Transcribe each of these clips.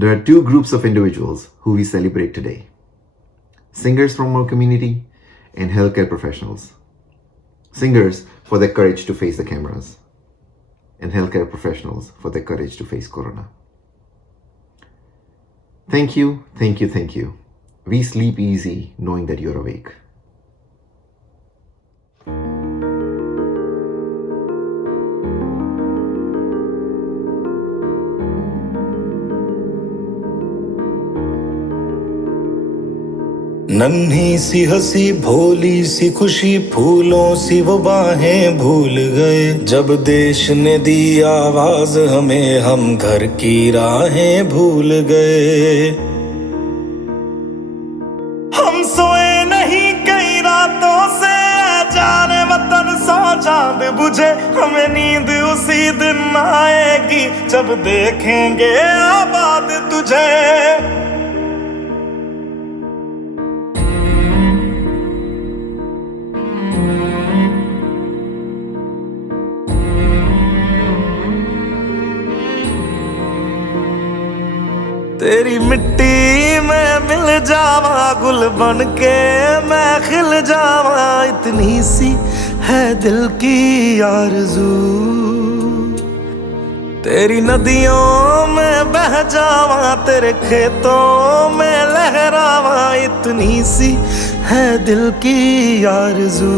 There are two groups of individuals who we celebrate today: singers from our community and healthcare professionals. Singers for their courage to face the cameras, and healthcare professionals for their courage to face Corona. Thank you, thank you, thank you. We sleep easy knowing that you're awake. नन्ही सी हंसी भोली सी खुशी फूलों सी वो बाहें भूल गए जब देश ने दी आवाज हमें हम घर की राहें भूल गए हम सोए नहीं कई रातों से जाने वतन सौ चांद बुझे हमें नींद उसी दिन आएगी जब देखेंगे आबाद तुझे तेरी मिट्टी में मिल जावा गुल बन के मैं खिल जावा इतनी सी है दिल की आरज़ू तेरी नदियों में बह जावा तेरे खेतों में लहरावा इतनी सी है दिल की आरज़ू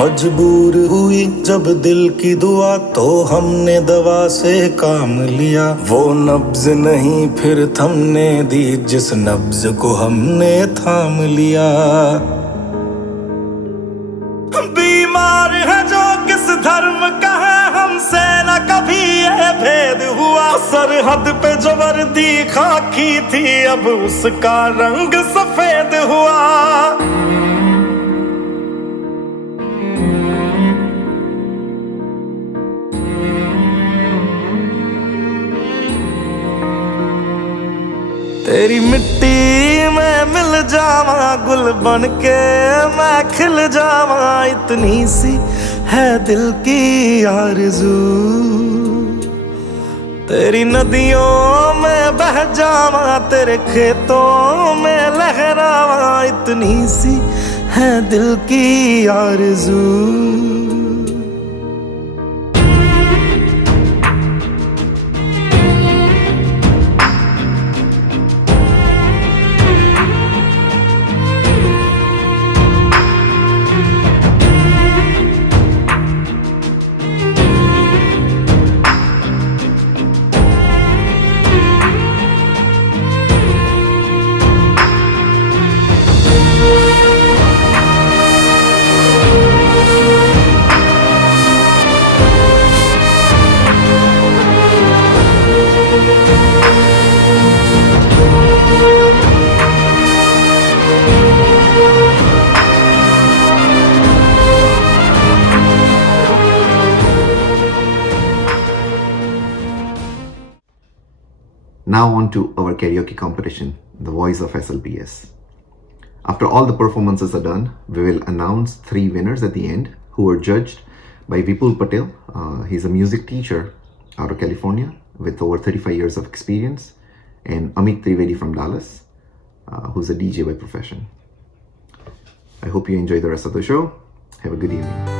मजबूर हुई जब दिल की दुआ तो हमने दवा से काम लिया वो नब्ज नहीं फिर थमने दी जिस नब्ज को हमने थाम लिया बीमार है जो किस धर्म का है हमसे न कभी यह भेद हुआ सरहद पे जो वर्दी खाकी थी अब उसका रंग सफेद हुआ तेरी मिट्टी में मिल जावा गुल बन के मैं खिल जावा इतनी सी है दिल की आरज़ू तेरी नदियों में बह जावा तेरे खेतों में लहरावा इतनी सी है दिल की आरज़ू Now on to our karaoke competition, The Voice of SLPS. After all the performances are done, we will announce 3 winners at the end who were judged by Vipul Patel. He's a music teacher out of California with over 35 years of experience, and Amit Trivedi from Dallas, who's a DJ by profession. I hope you enjoy the rest of the show. Have a good evening.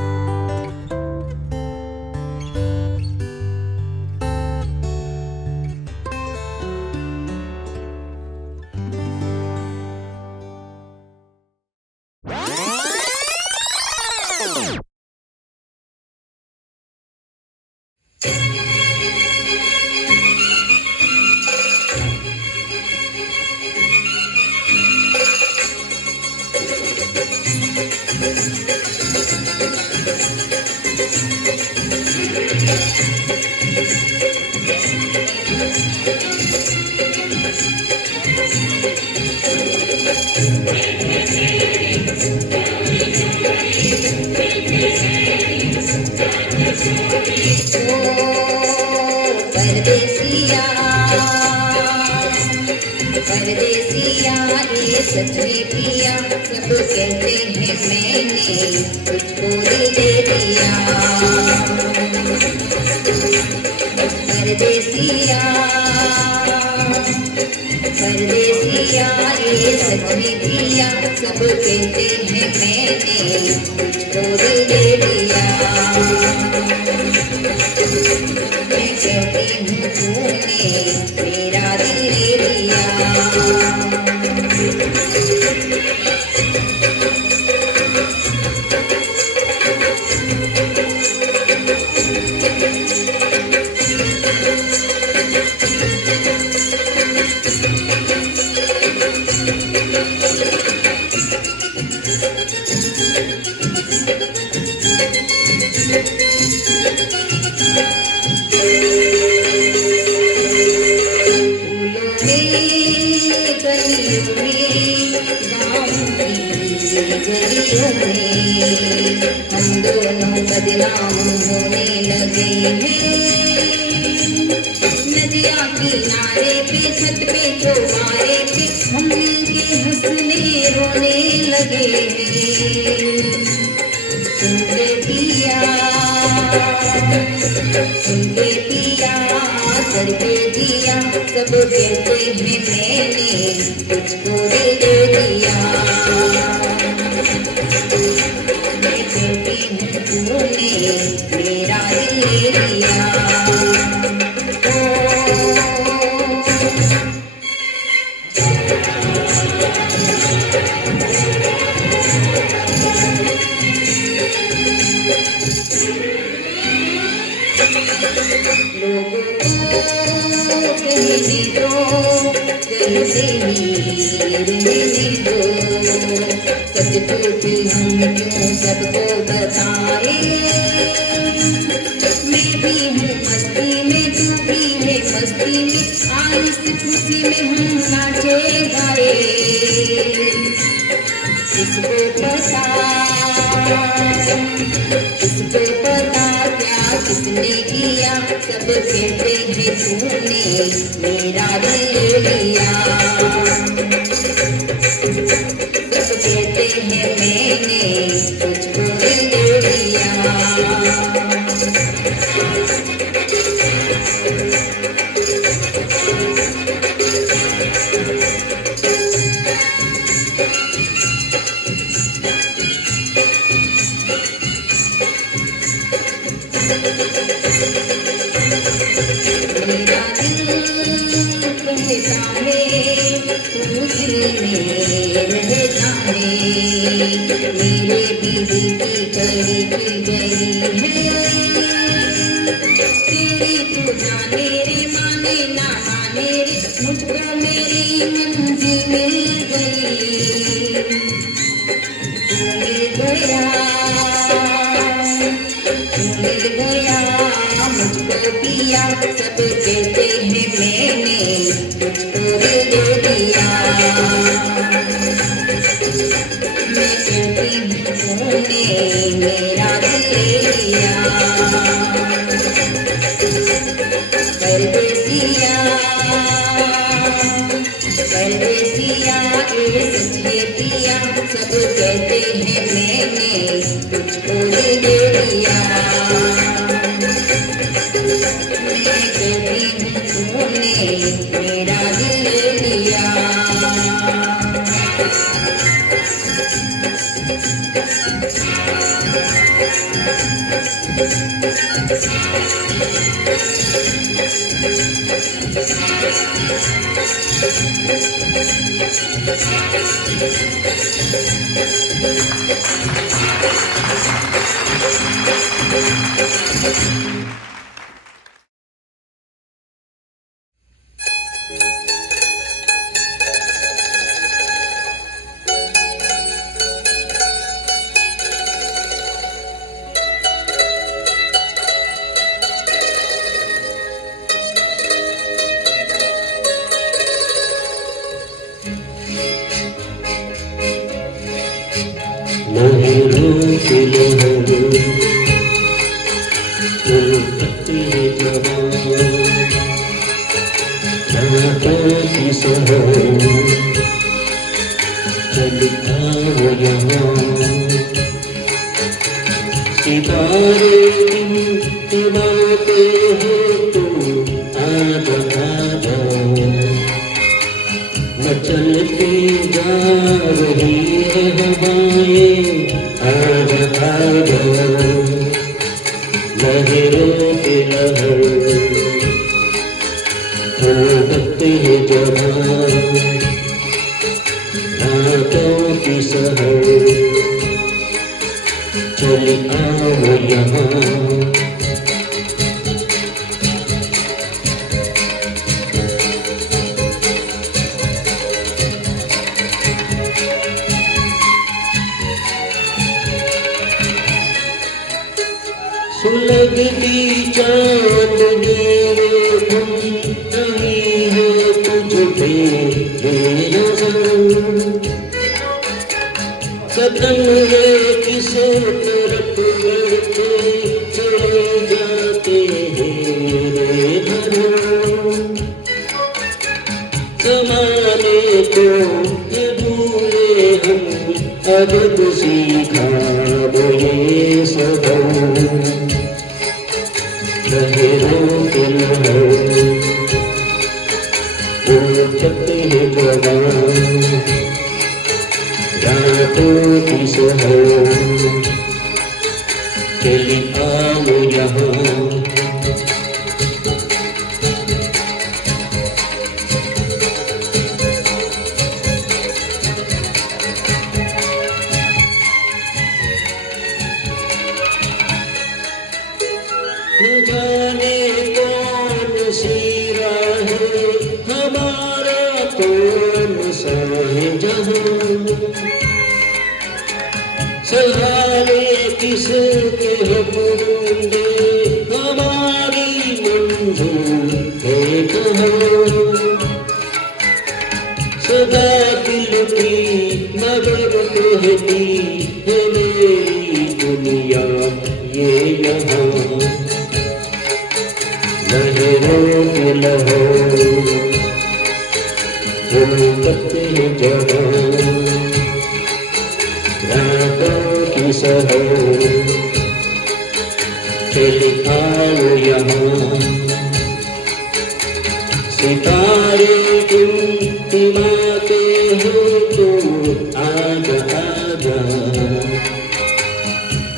परदेसिया परदेसिया ये सच में पिया सब कहते हैं मैंने तुझको दिल दे दिया परदेसिया परदेसिया ये सच में पिया सब कहते हैं मैंने तुझको दिल दे दिया मैं कहती हूँ तूने मेरा दिल ले लिया हम दोनों बदनाम होने लगे हैं नदिया किनारे पे छत पे चौबारे पे हम मिलके हंसने रोने लगे हैं सुनते पिया कर के दिया सब कहते हैं मैंने तुझको दिल दे दिया मैं कहती हूँ तूने मेरा दिल ले लिया लोगों को कहने दो कैसे ही रहने दो सच झूठ हम क्यों सबको बताए मैं भी हूँ मस्ती में तू भी है मस्ती में आई इस खुशी में हम नाचे गाए किसको पता क्या किसने किया सब कहते हैं तूने मेरा दिल ले लिया सब कहते हैं मैंने तुझको दिल दे दिया मेरा दिल कहता है तू दिल में रह जाने मेरे दीदी की कड़ी खिल गई है तेरी तू जाने रे माने ना माने रे मुझको मेरी मंजिल मिल गई मिल गया मुझको पिया सब कहते हैं मैंने तुझको दिल दे दिया मैं कहती हूँ तूने मेरा दिल ले लिया परदेसिया परदेसिया ये सच है पिया सब कहते हैं मैंने तुझको दिल दे दिया मैं कहती हूँ तूने मेरा दिल ले लिया नहीं किस हो चल आओ यहाँ सितारे टिमटिमाते हो तुम आजा आजा मचलती जा रही है हवाएं आजा आजा लहरों के लहर होते हैं जहाँ रातों की सहर चल आओ यहाँ सुलगती चांदनी तुम नहीं है तुझ पे बेनज़र कदम है किस तरफ बढ़ते चले जाते हैं रे भरम ज़माने को ये भूले हम अदब सीखा वो ये सबक लहरों के लहर उठते हैं जवान रातों की सहर चली आओ यहाँ न जाने कौन सी राह हमारा कौन सा है जहां सहारे किसके हुक्म हमारी मंजिल है कहाँ सदा दिल की मगर कहती है मेरी दुनिया ये यहाँ लहरों के लहर उठते हैं जवान रातों की सहर चल आओ यहाँ सितारे टिमटिमाते हो तुम आजा आजा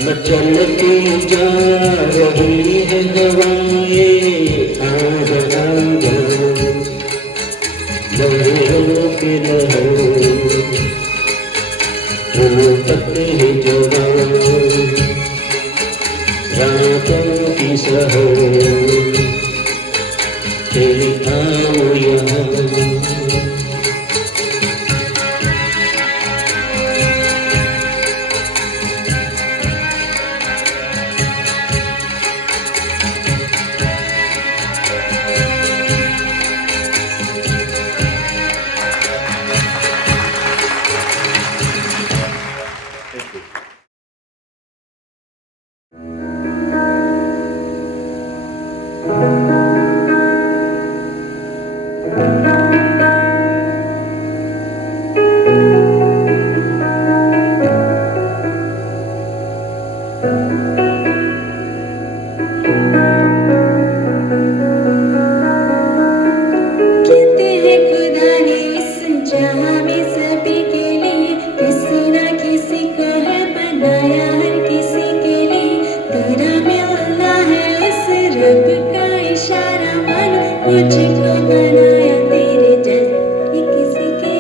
मचलती जा रही है हवाएं आजा आजा लहरों के लहर उठते हैं जवान रातों की सहर चल आओ यहाँ कहते हैं खुदा ने इस जहां में सभी के लिए किसी न किसी को है बनाया हर किसी के लिए तेरा मिलना है उस रब का इशारा मानो मुझको बनाया तेरे जैसे किसी के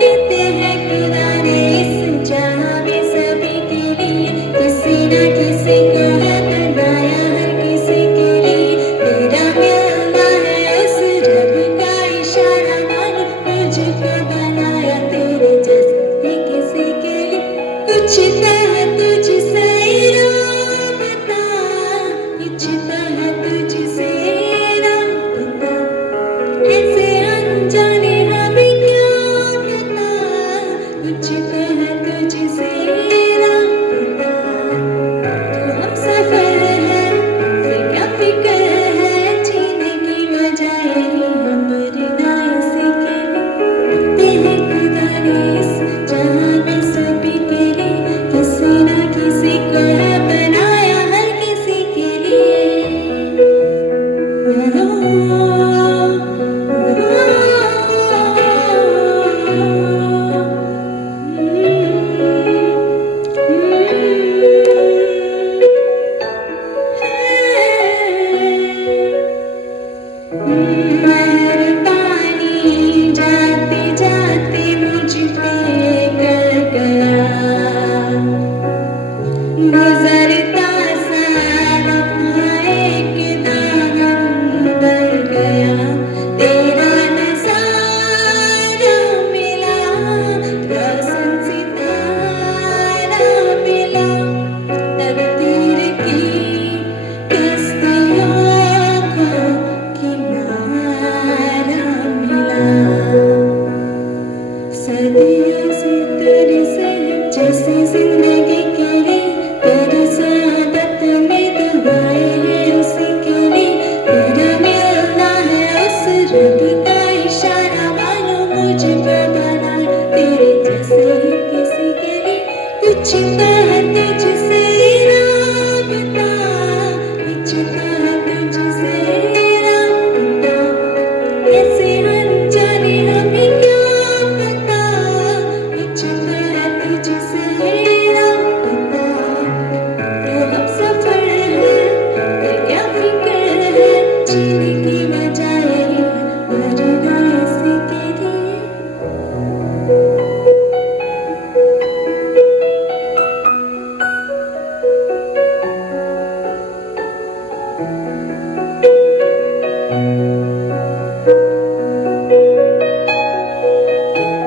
कहते हैं खुदा ने इस जहां में सभी के लिए किसी न किसी को है बनाया हर किसी के लिए तेरा मिलना है उस रब का इशारा मानो मुझको बनाया तेरे जैसे किसी के लिए कुछ कहा तुझसे बता कुछ कहा तुझसे बता ऐसे चाहता है तुझसे राबता, चाहता है तुझसे राबता, कैसे अनजाने हमें क्या पता, चाहता है तुझसे राबता। तो हम सफर है, फिर क्या फिक्र है, जीने की बजाय मर गए इसी के लिए।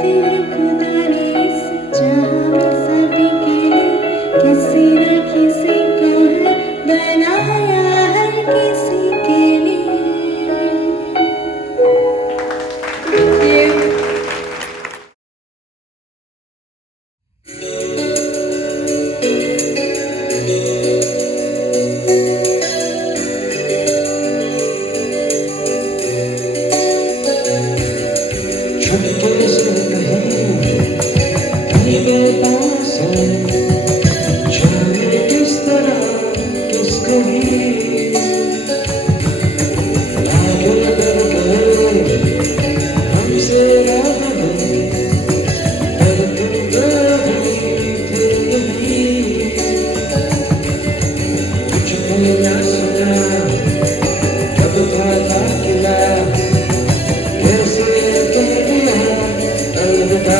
तेरे खुदा ने इस जहां में सभी के लिए किसी न किसी को है बनाया, हर किसी के लिए। छुपके से कहीं बेबस है, जाने किस तरह किसको भी लागे अगर कहे हमसे राह में, पर तुम कभी फिर नहीं। मुझको ना सुना कब था किला, कैसे कह दिया अलविदा।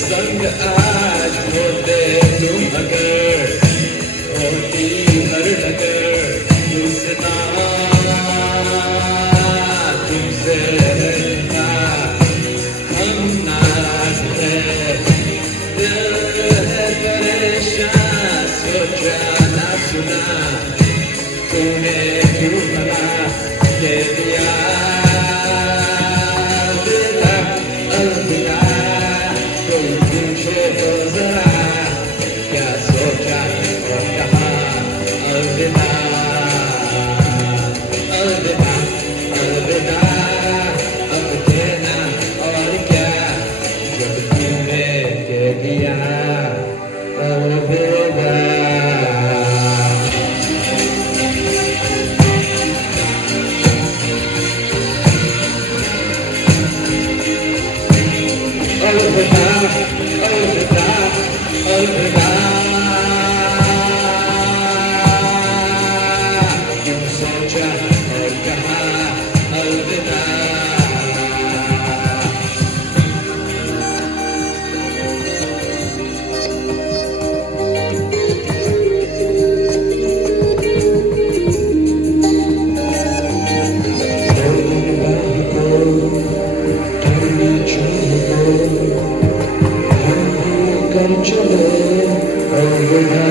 संग आज होते तुम रहता हम नाराज है दिल है परेशान सोचा ना सुना तूने क्यों भला दे दिया अलविदा अलविदा तुम पूछो तो जरा क्या सोचा और कहा अलविदा अलविदा अलविदा अब देना और क्या जब तूने दे दिया अलविदा अलविदा अलविदा अलविदा क्यों सोचा और कहा अलविदा कर चलो अलविदा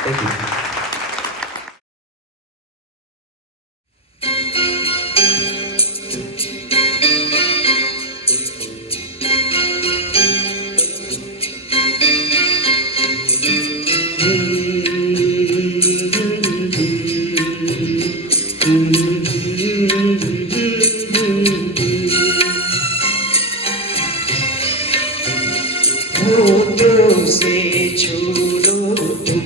Thank you. होठों से छू लो तुम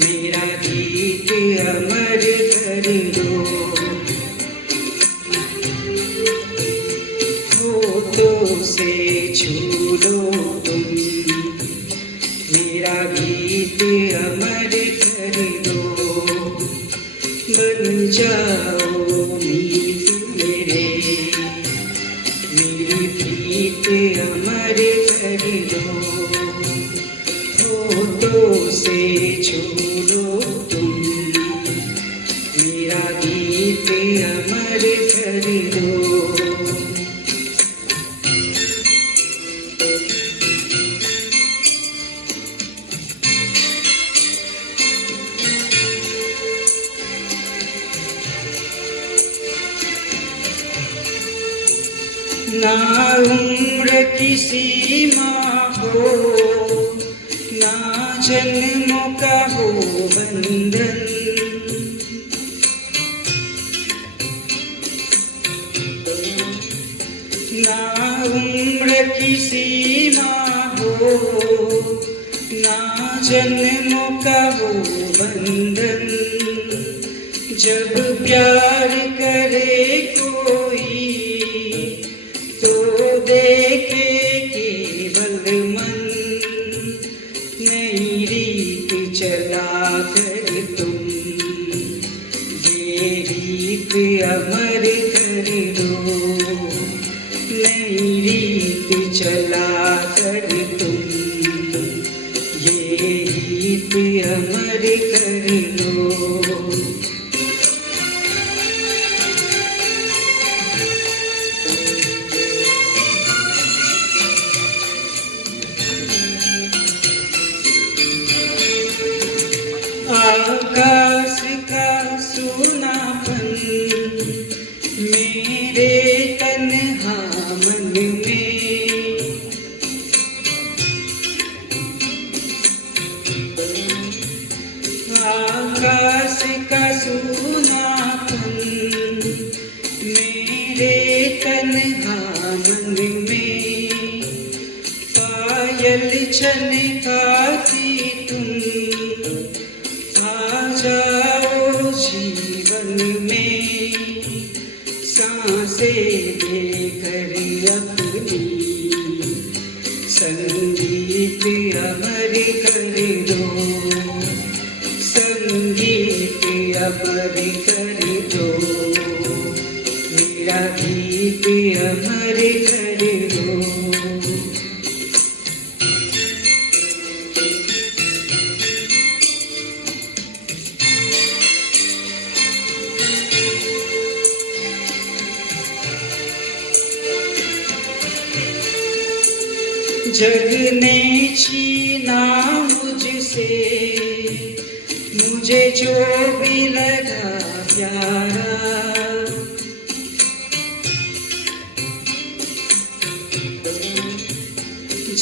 मेरा गीत अमर कर दो होठों से छू लो तुम मेरा गीत अमर कर दो बन जाओ मीत मेरे मेरी प्रीत अमर कर दो होठों से छू लो तुम मेरा गीत अमर कर दो ना उम्र की सीमा हो ना जन्मों का हो बंधन ना उम्र की सीमा हो ना जन्मों का हो बंधन जब प्यार करे कोई तो देखे केवल मन नई रीत चला कर तुम ये रीत अमर कर दो नई रीत चला कर तुम ये रीत अमर कर दो आकाश का सूनापन मेरे तन्हा मन में आकाश का सूनापन मेरे तन्हा मन में पायल छनकाती तुम आ जाओ जीवन में सांसें लेकर अपनी संगीत अमर कर दो संगीत अमर कर दो मेरा गीत अमर कर दो जग ने छीना मुझसे मुझे जो भी लगा प्यारा,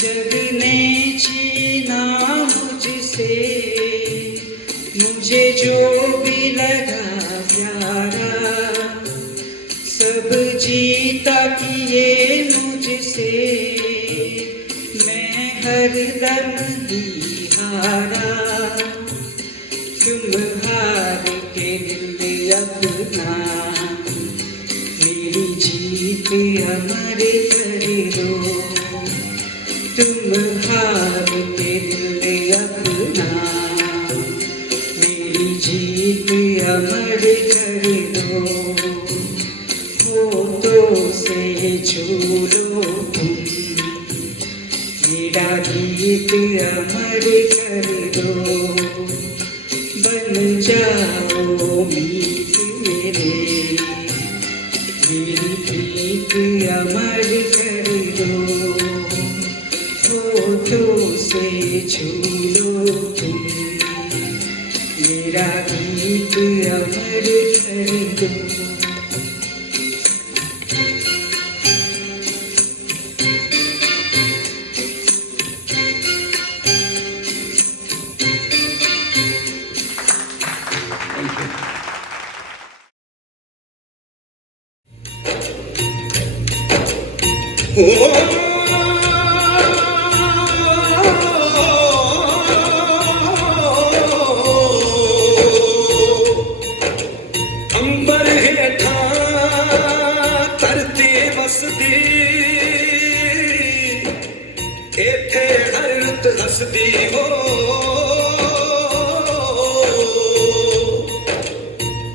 जग ने छीना मुझसे मुझे जो भी लगा प्यारा, सब जीता किए मुझसे मैं हर दम ही हारा, तुम हार के दिल अपना मेरी जीत अमर कर दो, तुम हार के दिल अपना मेरी जीत अमर कर दो, होठों से छू लो तुम मेरा गीत अमर कर दो, बन जाओ मीत मेरे मेरी प्रीत अमर कर दो, होठों से छू लो तुम मेरा गीत अमर कर दो। अंबर हेठा धरती वसदी इथे हर रुत हसदी हो,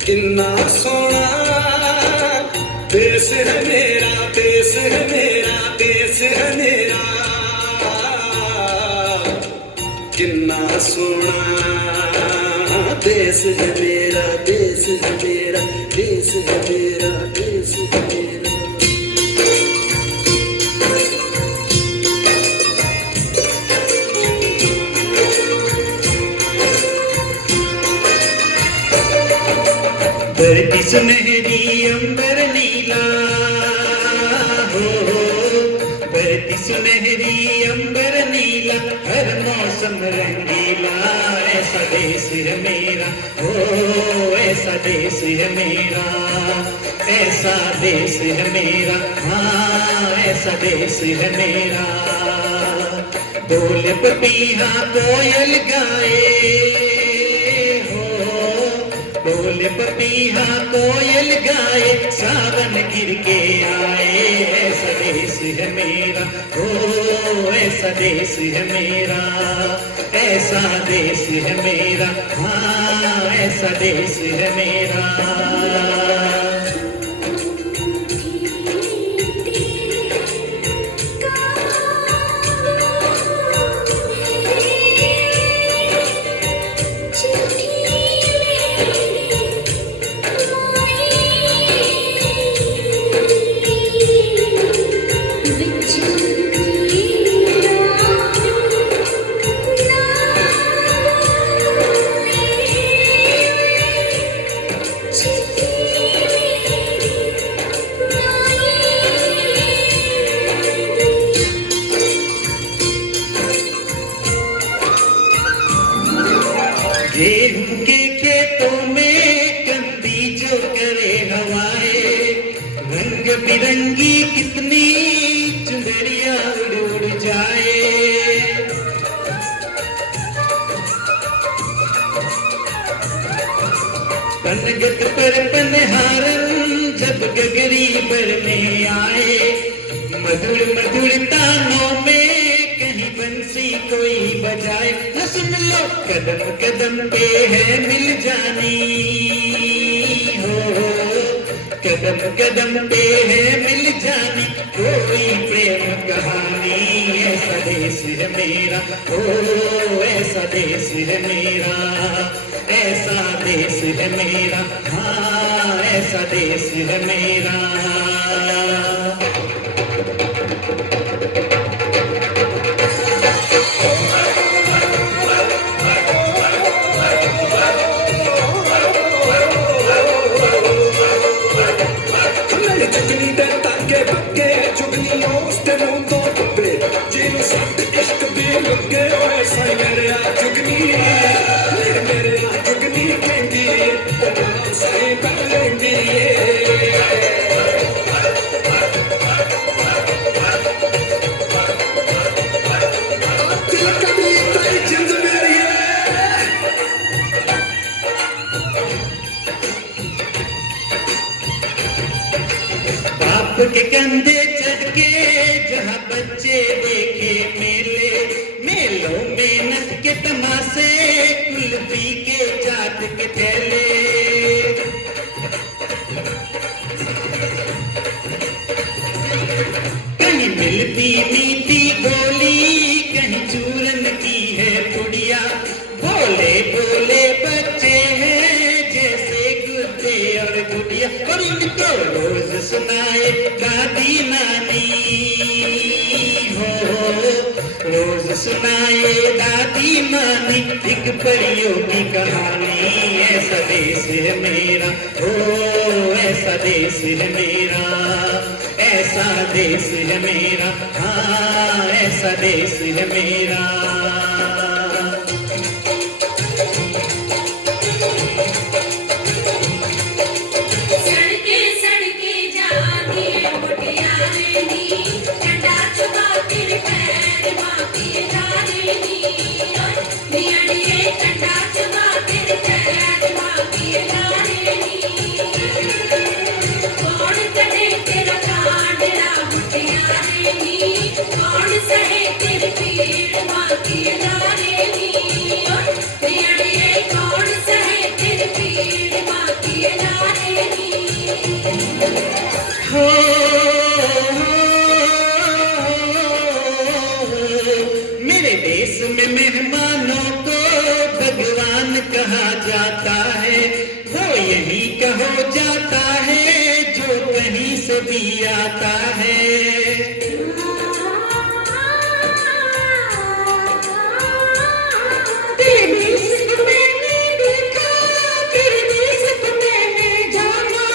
किन्ना सोना देश है मेरा, देश है मेरा, देश है मेरा, किन्ना सोना देश है मेरा, देश है मेरा, देश है मेरा, देश है मेरा। धरती सुनहरी अंबर नीला हो, धरती सुनहरी अंबर नीला, हर मौसम रंगीला, ऐसा देश है मेरा, हो ऐसा देश है मेरा, ऐसा देश है मेरा, हाँ ऐसा देश है मेरा। बोले पपीहा कोयल गाए हो, बोले पपीहा कोयल गाए, सावन गिर के आए, ऐसा देश है मेरा, ओ ऐसा देश है मेरा, ऐसा देश है मेरा, हाँ ऐसा देश है मेरा। गेहूं के खेतों में कंदी जो करे हवाएं, रंग बिरंगी कितनी चुनरिया उड़ उड़ जाए। पनगत पर पनहारन जब गगरी पर में आए, मधुर मधुर तानों में कहीं बंसी कोई बजाए। न सुन लो कदम कदम पे है मिल जानी हो, कदम कदम पे है मिल जानी कोई प्रेम कहानी। ऐसा देश है मेरा, ओ ऐसा देश है मेरा, ऐसा देश है मेरा, हाँ ऐसा देश है मेरा। सीखेंगी तमाम से करेंगी बाप के कंधे चढ़ के जहाँ बच्चे देखे मेले मेलों में नच के तमाशे कुल्फी के चाट के थैले कहीं मिलती मीठी गोली कहीं चूरन की है पुड़िया भोले भोले बच्चे हैं जैसे गुड्डे और गुड़िया और इनको रोज सुनाए दादी नानी हो रोज सुनाए दादी नानी एक परियों की कहानी ऐसा देश है मेरा ओ ऐसा देश है मेरा ऐसा देश है मेरा हाँ ऐसा देश है मेरा सड़के सड़के जाती है मुटियारेनी डंडा चुका कर पैर मापी डालेनी नियड़िए डंडा चुका कर पैर मापी डालेनी कौन करे तेरा कांडड़ा मुटियारेनी कौन सहे तेरी पीड़ मापी डालेनी नियड़िए कौन सहे तेरी पीड़ मापी डालेनी हो मेरे देश में मेहमानों को भगवान कहा जाता है वो यही कहो जाता है जो कहीं से भी आता है तेरे देश को मैंने देखा तेरे देश को मैंने जाना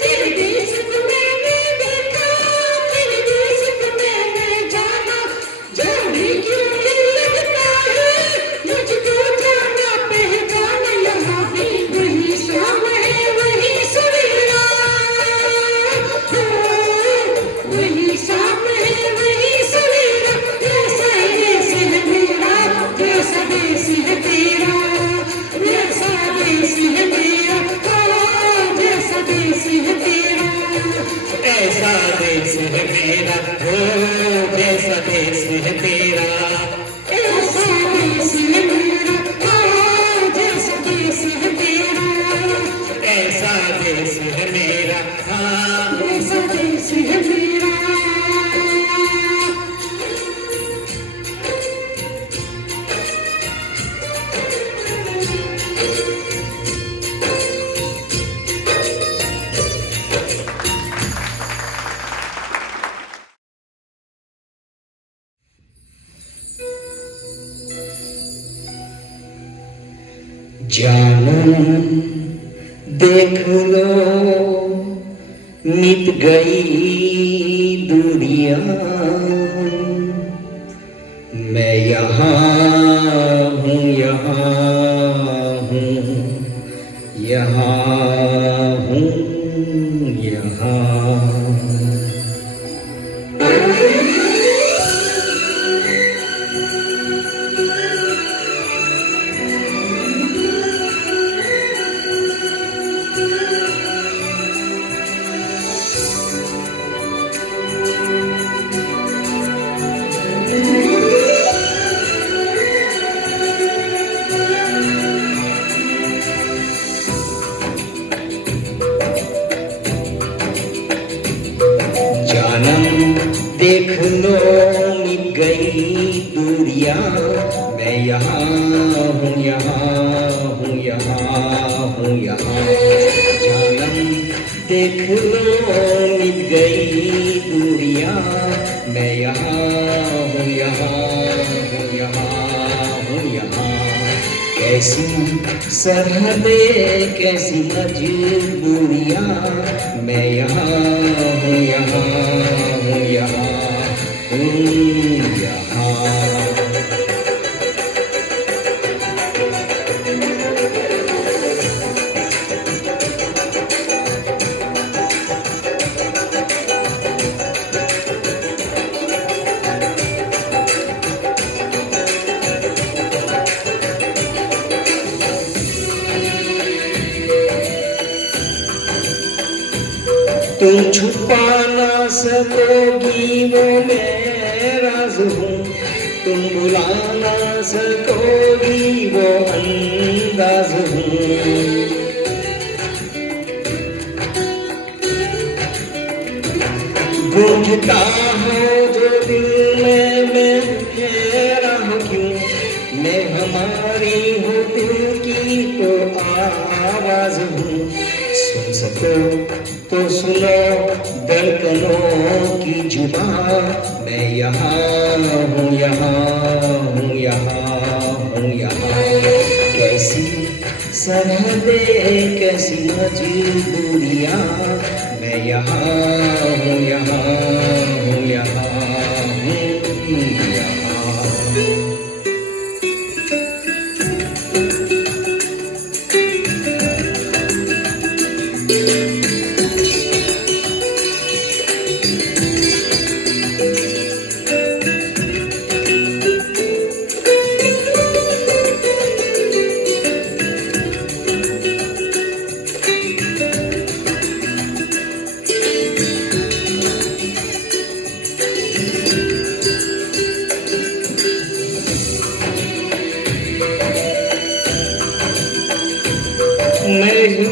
तेरे देश को मैंने देखा तेरे देश को मैंने जाना जाने क्यों दिल लगता है मुझको जाना पहचाना यहाँ भी वही शाम है वही सवेरा वही शाम है वही सवेरा ऐसा देश है मेरा जैसा देश है तेरा वैसा देश है मेरा जैसा देश है तेरा ऐसा देश है मेरा हो जैसा देश है तेरा ऐसा देश है मेरा जैसा देश है तेरा ऐसा देश है मेरा हाँ ऐसा देश है मेरा जानो देख लो मिट गई दूरियां मैं यहाँ हूँ यहाँ हूँ यहाँ हूँ यहाँ देख लो मिट गई दूरियां मैं यहाँ हूँ यहाँ हूँ यहाँ हूँ यहाँ जानम देख लो मिट गई दूरियां मैं यहाँ हूँ यहाँ हूँ यहाँ हूँ यहाँ कैसी सरहदें कैसी मजबूरियां मैं यहाँ हूँ यहाँ हूँ यहाँ हूँ यहाँ तुम छुपा ना सकोगी वो मैं राज हूँ, तुम बुला ना सकोगी वो अंदाज हूँ। गूंजता है जो दिल में मैं मेरा हूँ क्यों, मैं हमारी हूँ दिल की तो आवाज हूँ। सुन सको तो सुनो धड़कनों की जुबान, मैं यहाँ हूँ यहाँ हूँ यहाँ हूँ यहाँ। कैसी सरहदें कैसी मजबूरियाँ, मैं यहाँ हूँ यहाँ हूँ यहाँ हूँ यहाँ।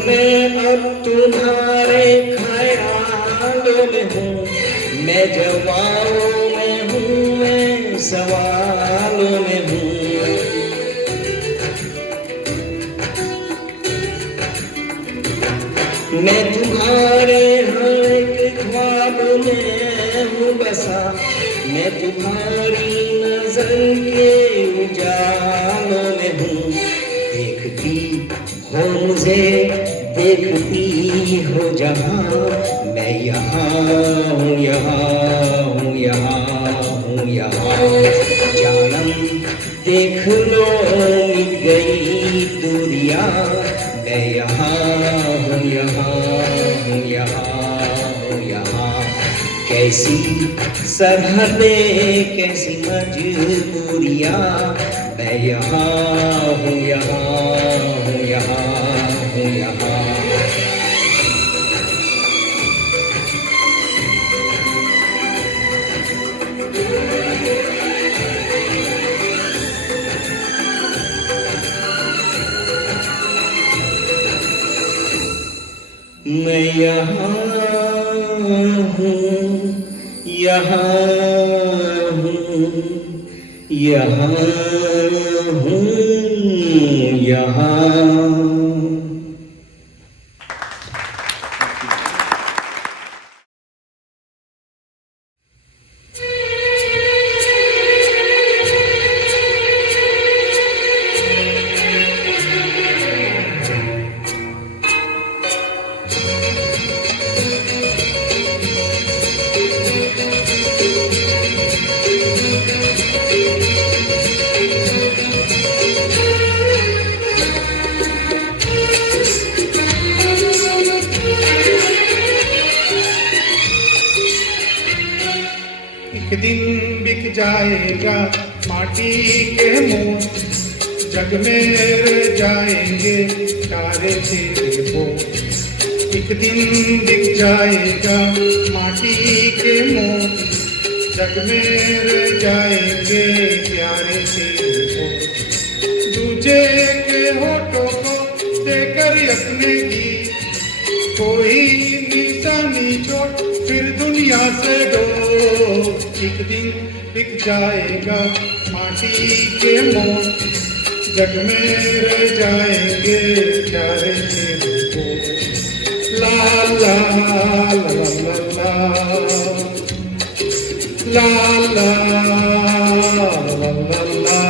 मैं अब तुम्हारे ख्यालों में हूँ, मैं जवाबों में हूँ, मैं सवालों में हूँ। मैं तुम्हारे हर एक ख्वाब में हूँ बसा, मैं तुम्हारी नजर के उजालों में हूँ। देखती हो मुझे देखती हो जहाँ, मैं यहाँ हूँ यहाँ हूँ यहाँ हूँ यहाँ। जानम देख लो मिट गई दूरियाँ, मैं यहाँ हूँ यहाँ हूँ यहाँ हूँ यहाँ। कैसी सरहदें कैसी मजबूरियाँ, मैं यहाँ हूँ यहाँ हूँ यहाँ हूँ यहाँ। मैं यहाँ हूँ यहाँ हूँ यहाँ हूँ यहाँ। एक दिन बिक जाएगा माटी के मोल, जग में रह जाएंगे प्यारे तेरे बोल। एक दिन बिक जाएगा माटी के मोल, जग में रह जाएंगे प्यारे तेरे बोल। दूजे के होठों को देकर अपने की कोई निशानी छोड़ फिर दुनिया से डो। एक दिन बिक जाएगा माटी के मोल, जग में रह जाएंगे प्यारे तेरे बोल। ला ला ला ला ला ला ला ला ला।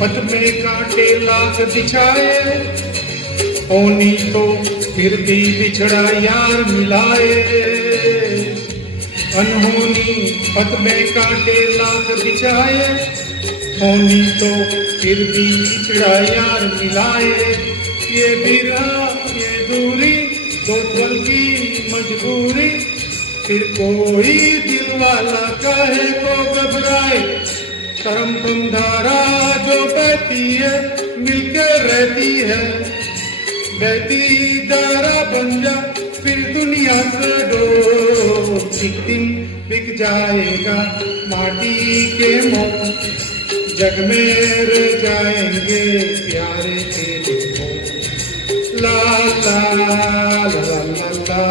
पथ में कांटे लाख बिछाए, होनी तो फिर भी बिछड़ा यार मिलाए। अनहोनी पथ में कांटे लाख बिछाए, होनी तो फिर भी बिछड़ा यार मिलाए। ये बिरहा ये दूरी दो पल की मजबूरी, फिर कोई दिल वाला काहे को घबराए। करम बंधारा जो बहती है मिलकर रहती है, बहती धारा बन जा फिर दुनिया से डो। एक दिन बिक जाएगा माटी के मोह, जग में रह जाएंगे प्यारे तेरे मोह। ला ला ला ला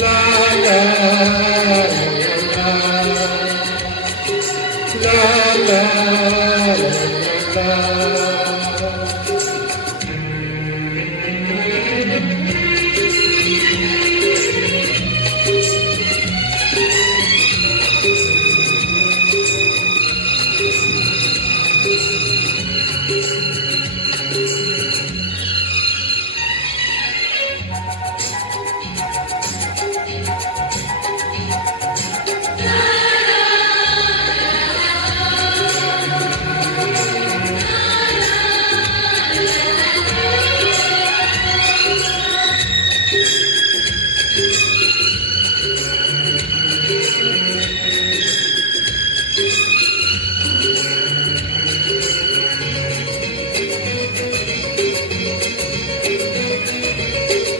ला ला ला ला ला ला।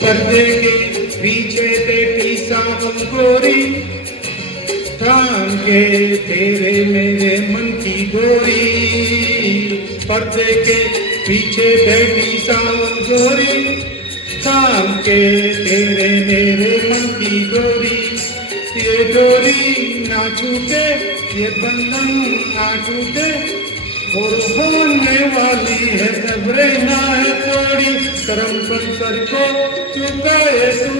पर्दे के पीछे बैठी सावन गोरी, थाम के तेरे मेरे मन की गोरी। पर्दे के पीछे बैठी सावन गोरी, थाम के तेरे मेरे मन की गोरी। ये डोरी ना छूटे ये बंधन ना टूटे, और होने वाली है खबरे ना है थोड़ी। करम बंसर को चुकाए तू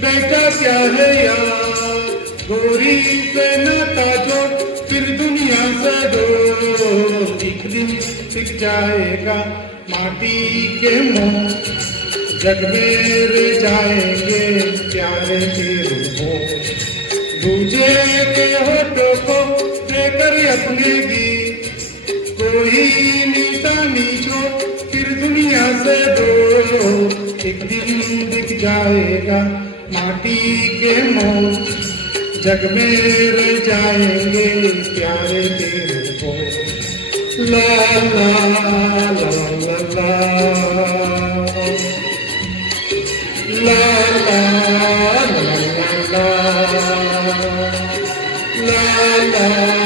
बेटा क्या है यार, गोरी से नाता जो फिर दुनिया से दो। एक दिन सिक जाएगा माटी के मोह, जग में रह जाएंगे प्यारे तेरे मोह। दूजे के होठों को देकर अपने गीत, कोई निशानी जो फिर दुनिया से दो। एक दिन दिख जाएगा माटी के मोह, जग में रह जाएंगे प्यारे तेरे मोह। ला ला ला ला ला ला ला ला ला ला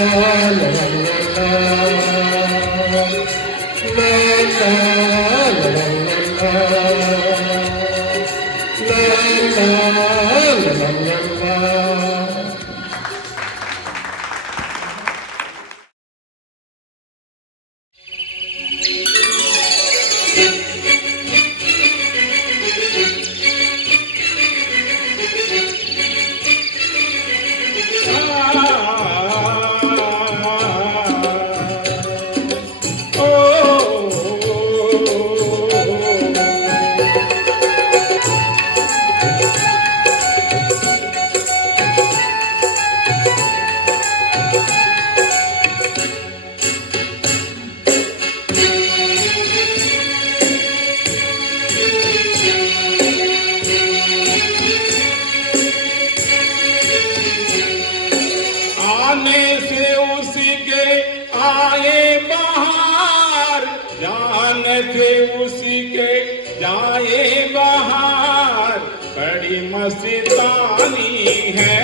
मस्तानी है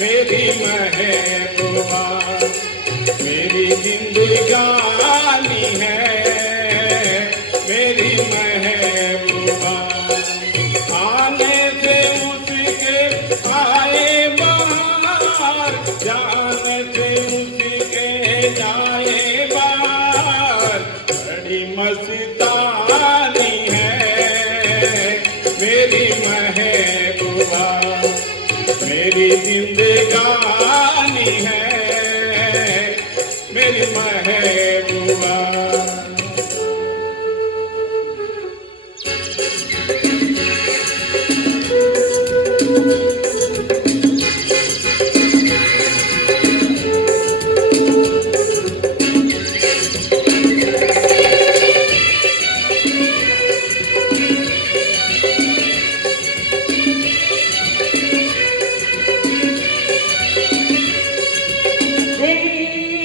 मेरी महबूबा, मेरी जिंदगानी है मेरी महबूबा। आने से उसके आए बाहर, जाने से उसके जाए बाहर। बड़ी मस्तानी है मेरी महबूबा, मेरी जिंदगानी है मेरी महबूबा।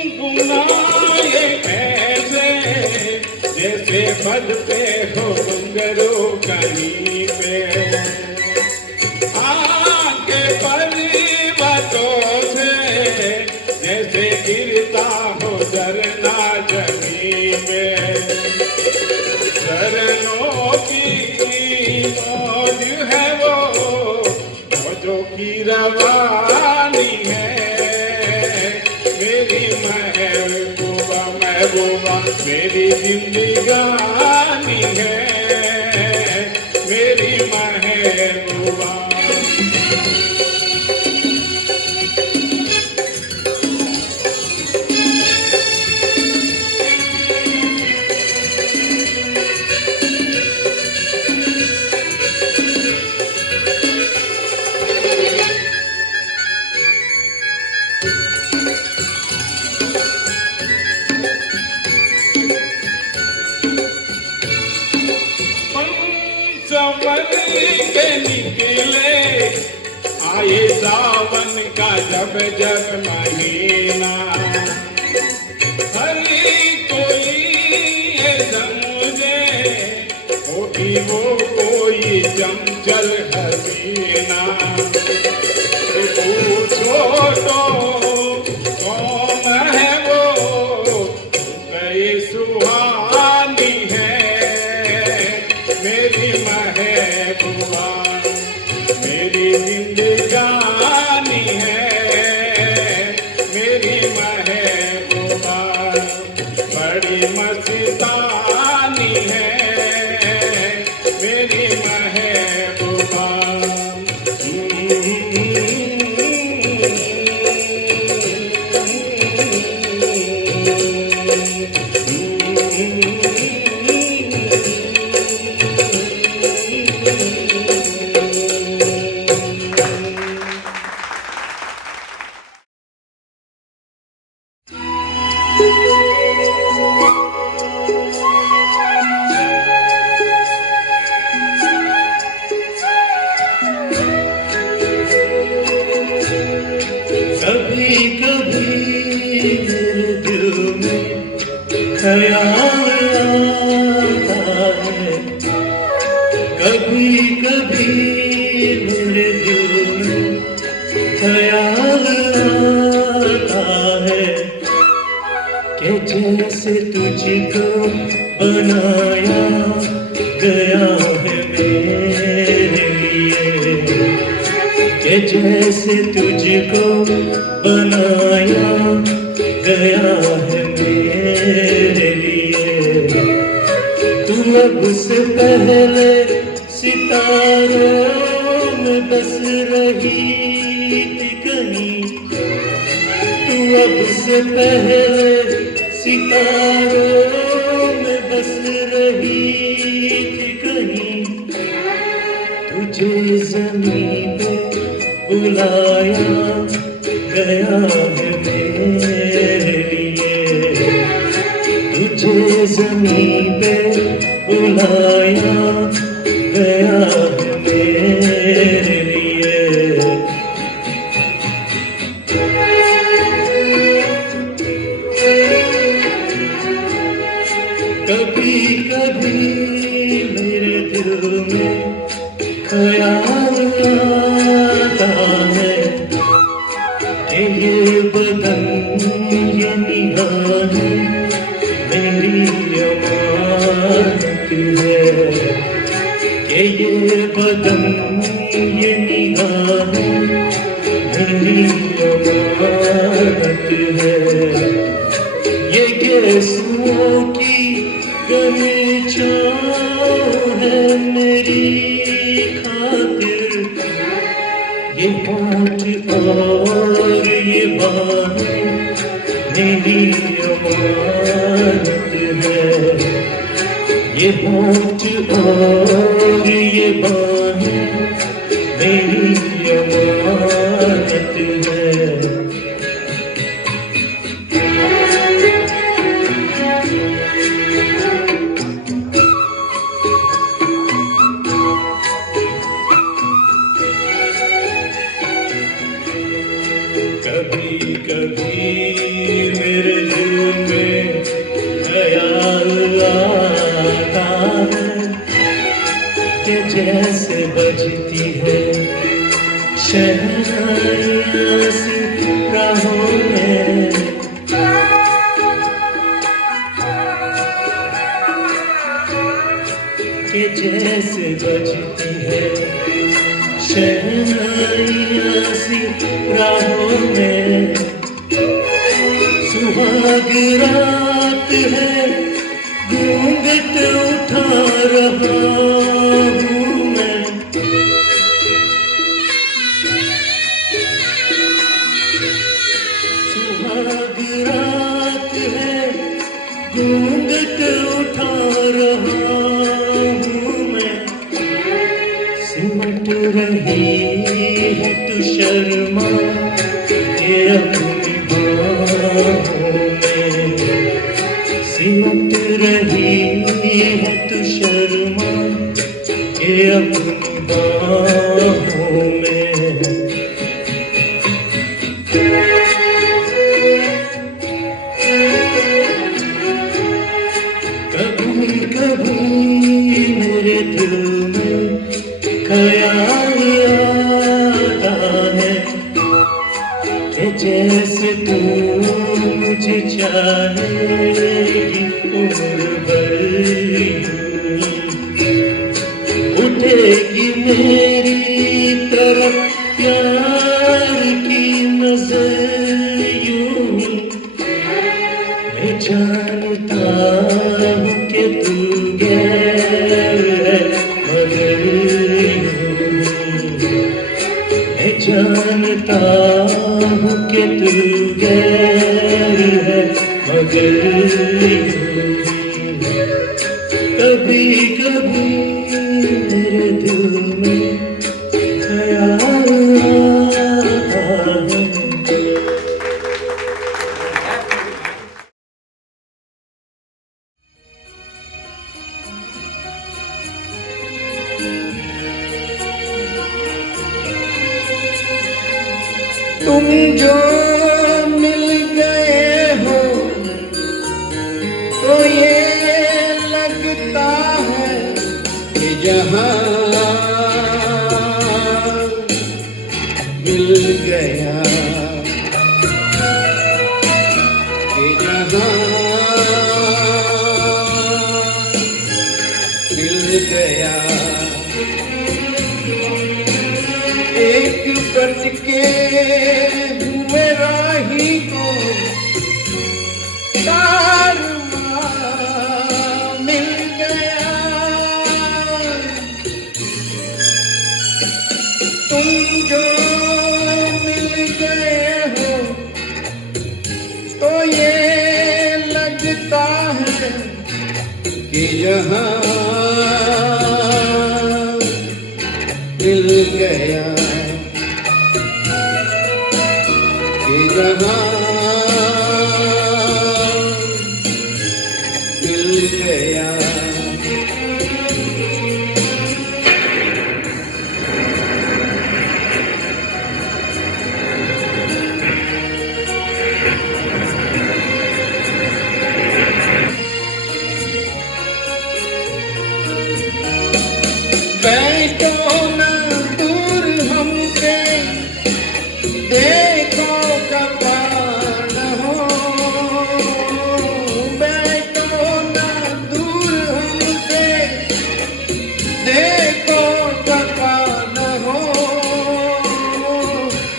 गुनगुनाए ऐसे जैसे पद पे हो घुंघरू कहीं पे, आके पर्वतों से जैसे गिरता हो झरना जमीन में। चरणों की मौज है वो मौजों की रवानी है। मेरी महबूबा महबूबा मेरी जिंदगानी है, मेरी महबूबा। संवर के निकले आए सावन का जब जब महीना, हर कोई ये समझे होगी वो कोई चंचल हसीना। पूछो तो कौन है वो गए सुहानी है, मेरी महबूबा मेरी जिंदगानी है, मेरी महबूबा बड़ी मस्तानी है, मेरी महबूबा। कभी कभी मेरे दिल में ख्याल आता है, कभी कभी मेरे दिल में ख्याल आता है कि जैसे तुझको बनाया गया है मेरे लिए, कि जैसे तुझको बनाया गया है मेरे लिए। तू अब से पहले सितारों में बस रही थी कहीं, तू अब से पहले सितारों में बस रही थी कहीं। तुझे ज़मीं पे बुलाया गया है मेरे लिए, तुझे ज़मीं पे बुलाया गया है मेरे लिए। कभी कभी मेरे दिल में ख्याल आता है कि ये बदन ये निगाहें मेरी अमानत है, कि ये बदन ये निगाहें मेरी अमानत है। ये गेसुओं की गलीचा है मेरी खातिर, ये होंठ और ये बाहें मेरी अमानत है। ये होठ और ये बाहें मेरी अमानत है। कभी कभी मेरे दिल में ख्याल आता है कि जैसे बजती है शहनाइयाँ सी राहों में। कि जैसे बजती है शहनाइयाँ सी राहों में। सुहाग रात है घूंघट उठा रहा हूँ मैं। सुहाग रात है घूंघट उठा रहा हूँ मैं। सिमट रही है तू शर्मा के अपनी बाहों में। सिमट रही है तू शर्मा के अपनी बाहों में। कभी कभी मेरे दिल में ख्याल आता है कि जैसे तू मुझे चाहेगी उम्र भर यूं। उठेगी मेरी तरफ प्यार की नजर यूं। मैं जानता हूँ कि तू गैर है मगर मैं जानता हूँ कि तू गैर है मगर कभी कभी मेरे दिल में ख्याल आता है। तुम जो मिल गए हो तो ये लगता है कि जहां मिल गया। कि जहां मिल गया। एक बटके हुए राही को तारमा मिल गया। तुम जो मिल गए हो तो ये लगता है कि यहाँ मिल गया। कि जहाँ मिल गया। बैठो ना दूर हमसे, देखो कपाल हो। बैठो ना दूर हमसे, देखो कपाल हो।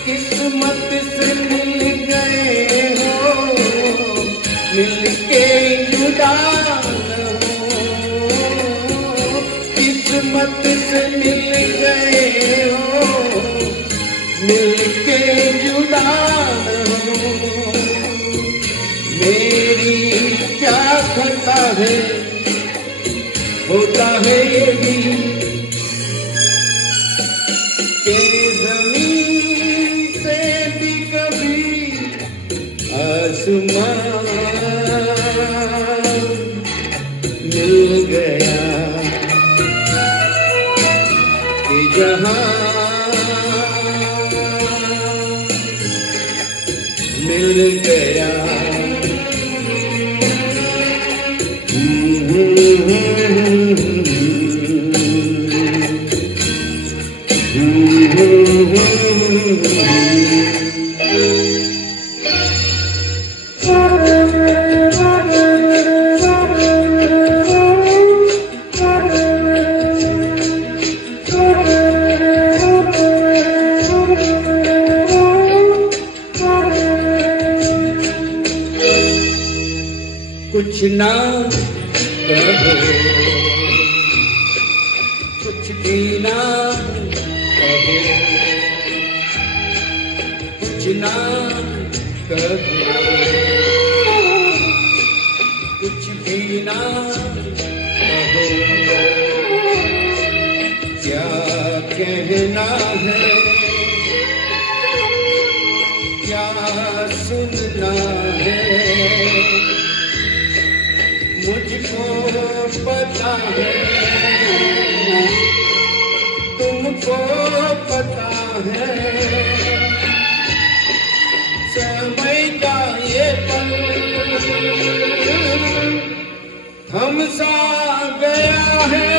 किस्मत से मिल गए हो, मिलके जुदा न हो। किस्मत से मिल गए हो, मिलके जुदा न हो। घटा है, होता है ये भी कि जमीन से भी कभी आसमान मिल गया, कि जहां मिल गया। कुछ ना कहो, कुछ भी ना कहो, कुछ ना कहो, कुछ भी ना कहो, क्या कहना है, क्या सुनना है, मुझको पता है, तुमको पता है, समय का ये पल थम सा गया है,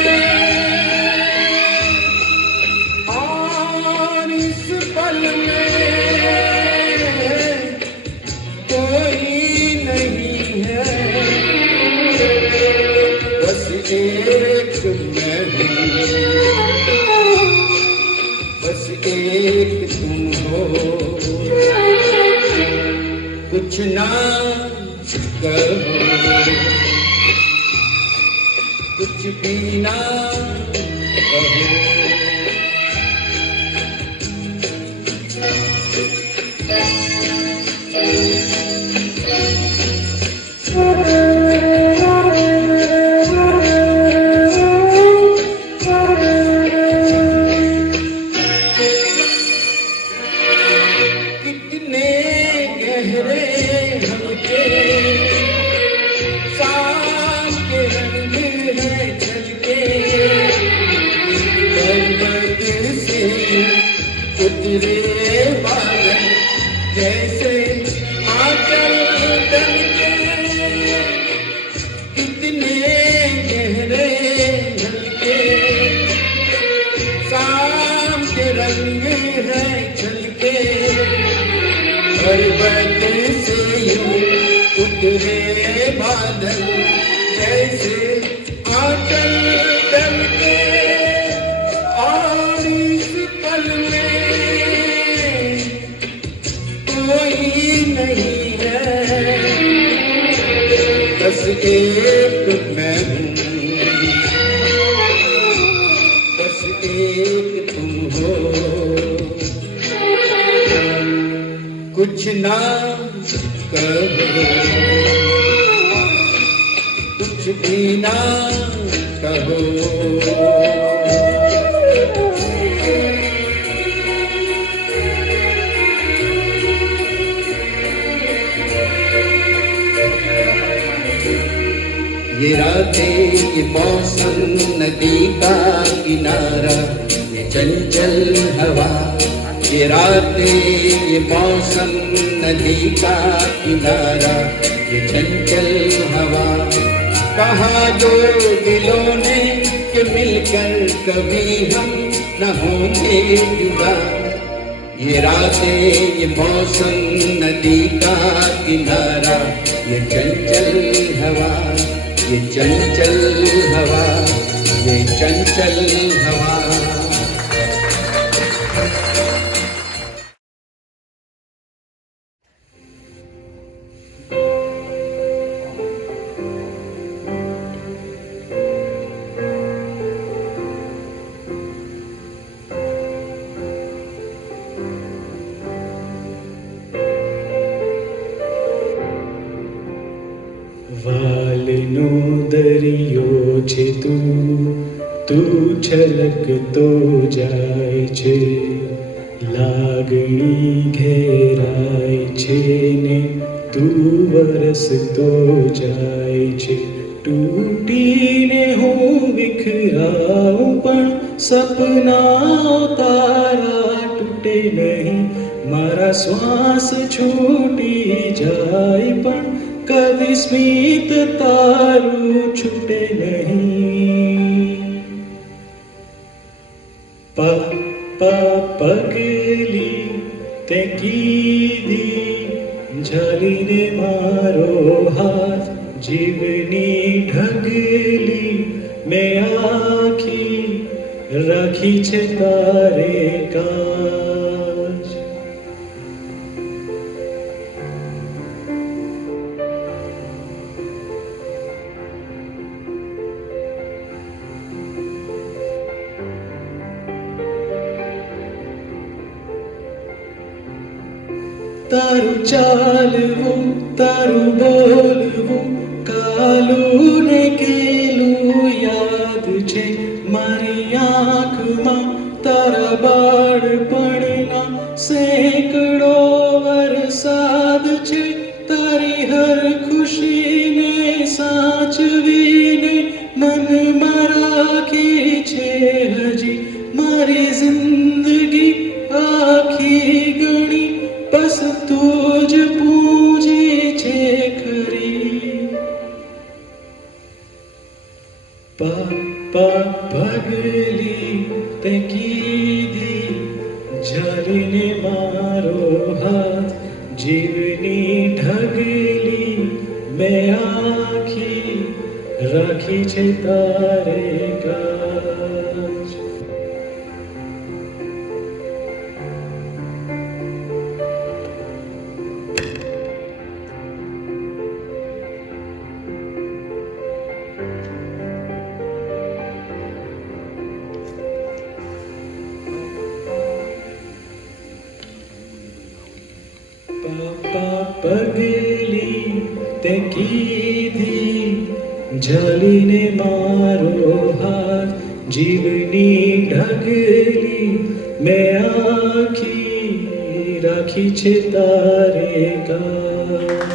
और इस पल में कोई नहीं है, बस एक मैं हूँ, बस एक तुम हो, कुछ ना कहो, कुछ भी ना कहो। कितने गहरे हल्के शाम के रंग हैं छलके, पर्वत से उतरे बादल जैसे आंचल दलके, कितने गहरे हल्के शाम के रंग हैं छलके, पर्वत से यूं उतरे बादल जैसे आंचल दलके, और इस पल में कोई नहीं है, बस एक मैं हूँ, बस एक तुम हो, कुछ ना कहो, कुछ भी ना कहो। ये रातें, ये मौसम, नदी का किनारा, ये चंचल हवा, ये रातें, ये मौसम, नदी का किनारा, ये चंचल हवा, कहा दो दिलों ने कि मिलकर कभी हम न होंगे जुदा, ये रातें, ये मौसम, नदी का किनारा, ये चंचल हवा, ये चंचल हवा, ये चंचल हवा। દરિયો છે તું છલકતો જાય છે, લાગણી ઘેરાય છે ને તું વરસતો જાય છે. તૂટીને હું વિખરાઉં પણ સપના તારા તૂટે નહીં, મારા શ્વાસ છૂટી જાય પણ કદી સ્મિત તારું છૂટે નહીં. પગલી તે કીધી ઝાલીને મારો હાથ, જીવની ઢગલી મેં આખી રાખી છે તારે કાજ. તારું ચાલવું તારું બોલવું કાલું ને કેલું યાદ છે, મારી આંખમાં તારા બાળપણના સેંકડો વરસાદ છે, તારી હર ખુશીને સાચવીને મનમાં રાખી છે હજી, મારી જિંદગી આખી ગણી બસ તું જ પૂજી છે ખરી. પગલી તે કીધી ઝાલીને મારો હાથ, જીવની ઢગલી મેં આખી રાખી છે તારે કાજ. પગલી તે કીધી ઝાલીને મારો હાથ, જીવની ઢગલી મેં આખી રાખી છે તારે કાજ.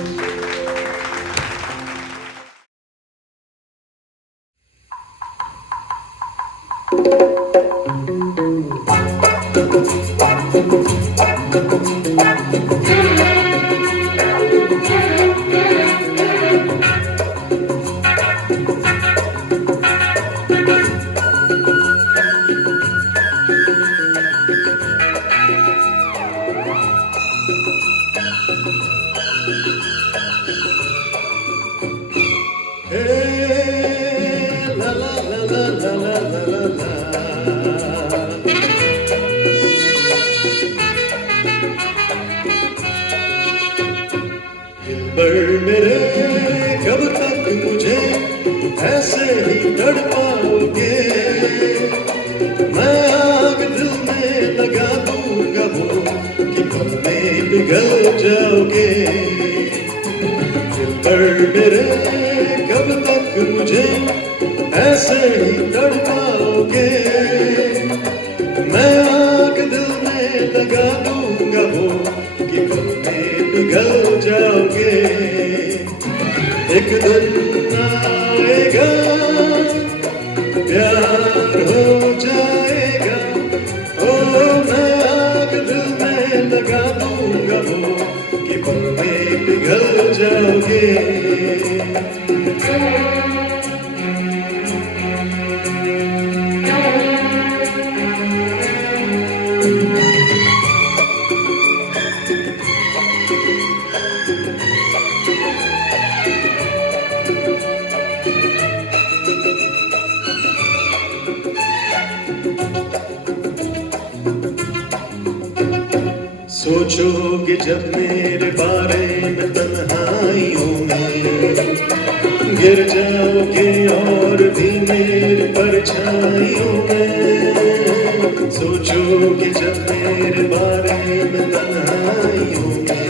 मेरे कब तक मुझे ऐसे ही तड़पाओगे, मैं आग दिल में लगा दूंगा वो कि पल में पिघल जाओगे. मेरे कब तक मुझे ऐसे ही तड़पाओगे, मैं आग दिल में लगा दूंगा वो कि पल में पिघल जाओगे. एक दिन आएगा प्यार हो जाएगा, ओ मैं आग दिल में लगा दूंगा वो कि पल में पिघल जाओगे. सोचोगे जब मेरे बारे में तन्हाइयों में, गिर जाओगे और भी मेरी परछाइयों में. सोचोगे जब मेरे बारे में तन्हाइयों में,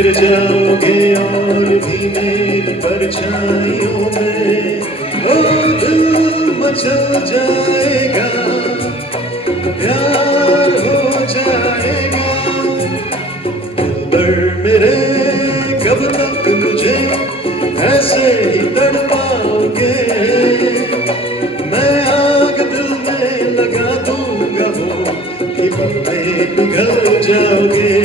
गिर जाओगे और भी मेरी परछाइयों में, ओ दिल मचल जाएगा, प्यार हो जाएगा। दिलबर मेरे कब तक मुझे ऐसे ही तड़पाओगे, मैं आग दिल में लगा दूंगा वो कि पल में पिघल जाओगे।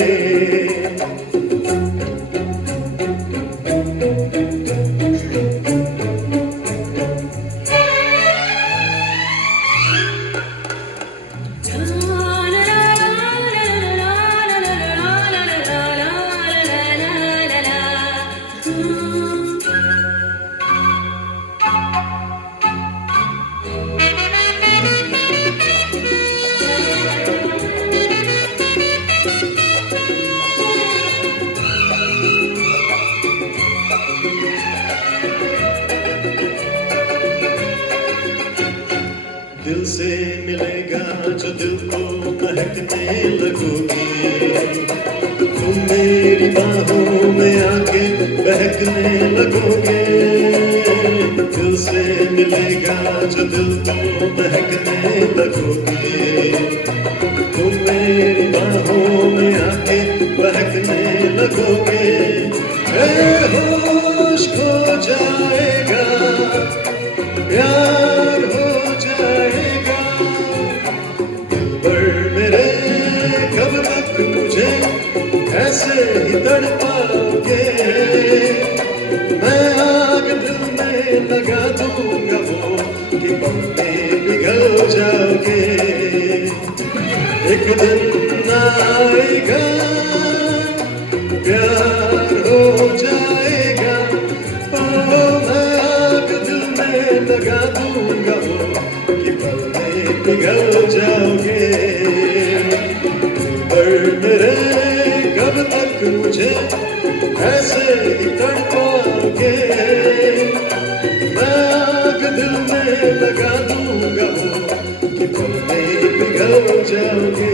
दिल से मिलेगा जो दिल को महकने लगोगे, तुम मेरी बाहों में आके बहकने लगोगे। दिल से मिलेगा जो दिल को महकने लगोगे, तुम मेरी बाहों में आके बहकने लगोगे। होश खो जाएगा, प्यार हो जाएगा। दिलबर मेरे कब तक मुझे ऐसे ही तड़पाओगे, मैं आग दिल में लगा दूंगा वो कि पल में पिघल जाओगे। एक दिन आएगा, प्यार हो जाएगा, मैं आग दिल में लगा दूंगा वो कि पल में पिघल जाओगे। पर मेरे कब तक मुझे ऐसे ही तड़पाओगे, मैं आग दिल में लगा दूंगा वो कि पल में पिघल जाओगे।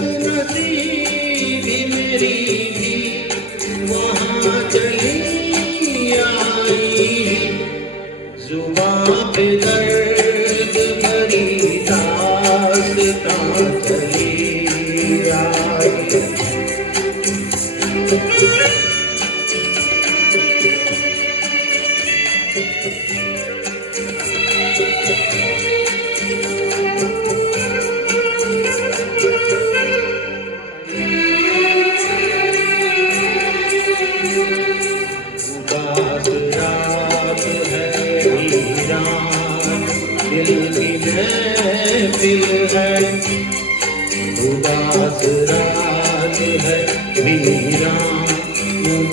बदनसीबी मेरी भी वहाँ चली आई, जुबां पे दर्द भरी दास्तां चली आई। उदास रात है वीरान, दिल की महफिल है। उदास रात है वीरान,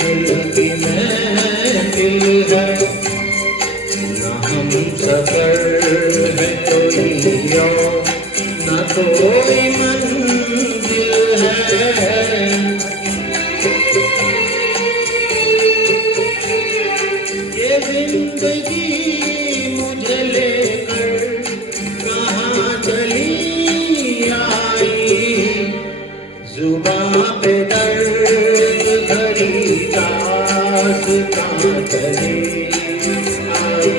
दिल की महफिल है। न हम सफर है कोई और, न कोई मंजिल है। ये जिंदगी मुझे लेकर कहाँ चली आई, जुबां पे दर्द भरी दास्तां चली आई।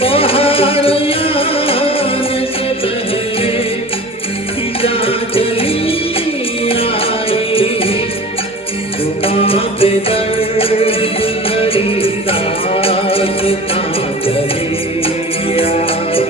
बाहर आने से पहले खिजा चली आई, जुबां पे दर्द भरी दास्तां चली आई।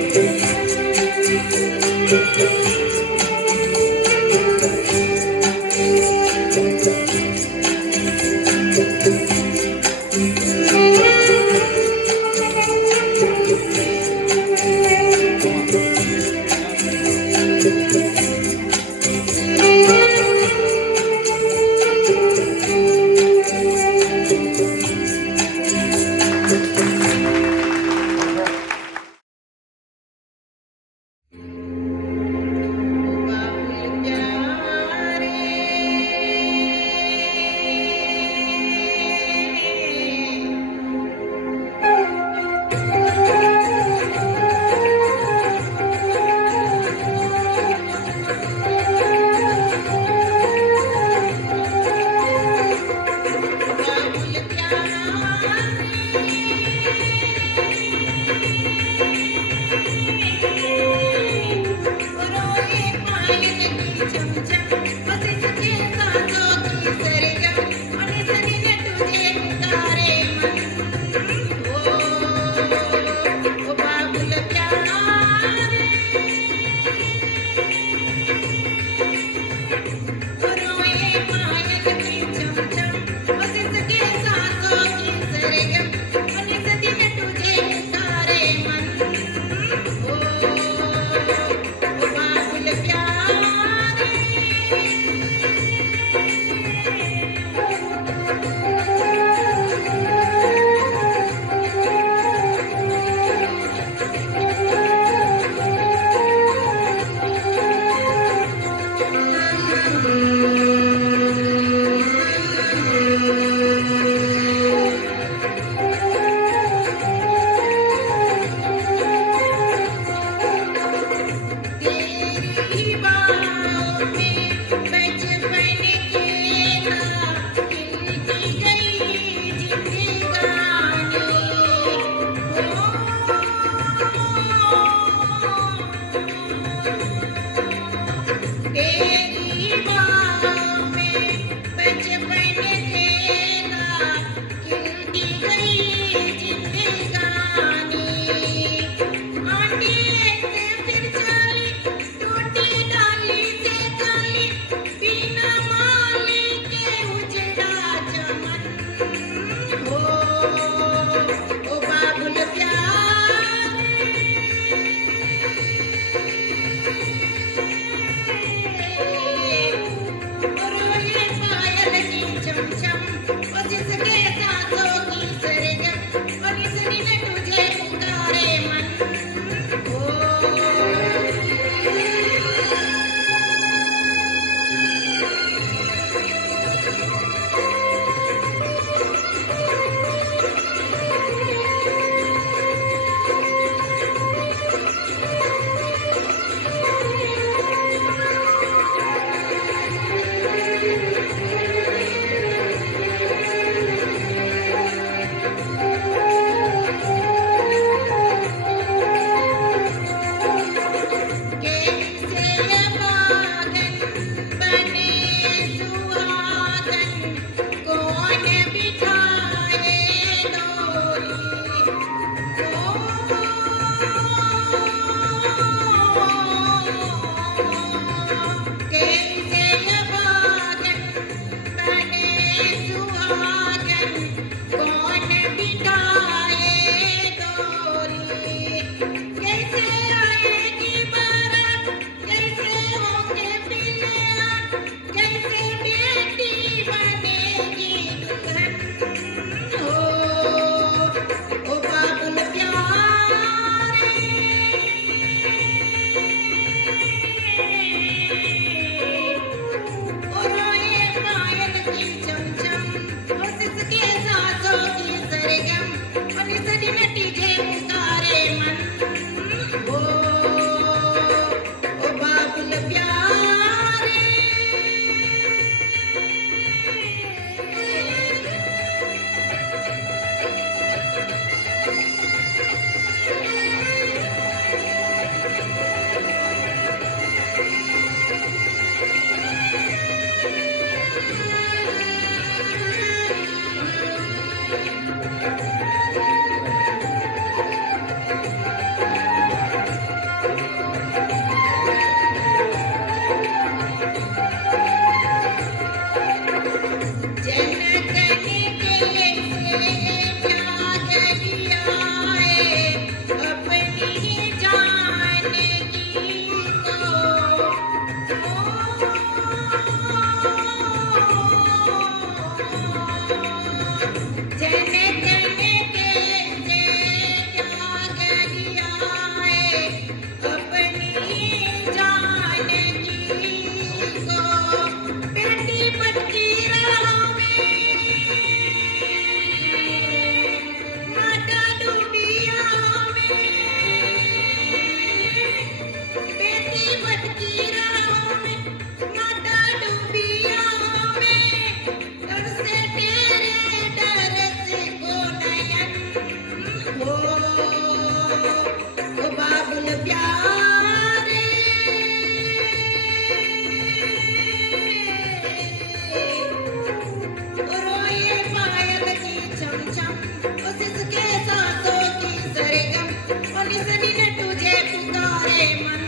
निसरीने तुझे पुकारे मन